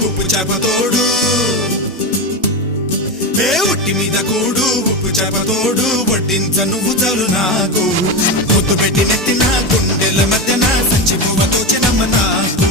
ఉప్పు చేపతోడు ఏ ఉట్టి మీద కూడు ఉప్పు చేపతోడు వడ్డించ నువ్వు చాలు నాకు ముద్దు పెట్టి నెత్తిన గుండెల మధ్యన సంచి పువ్వతో చిన్నమ్మ నాకు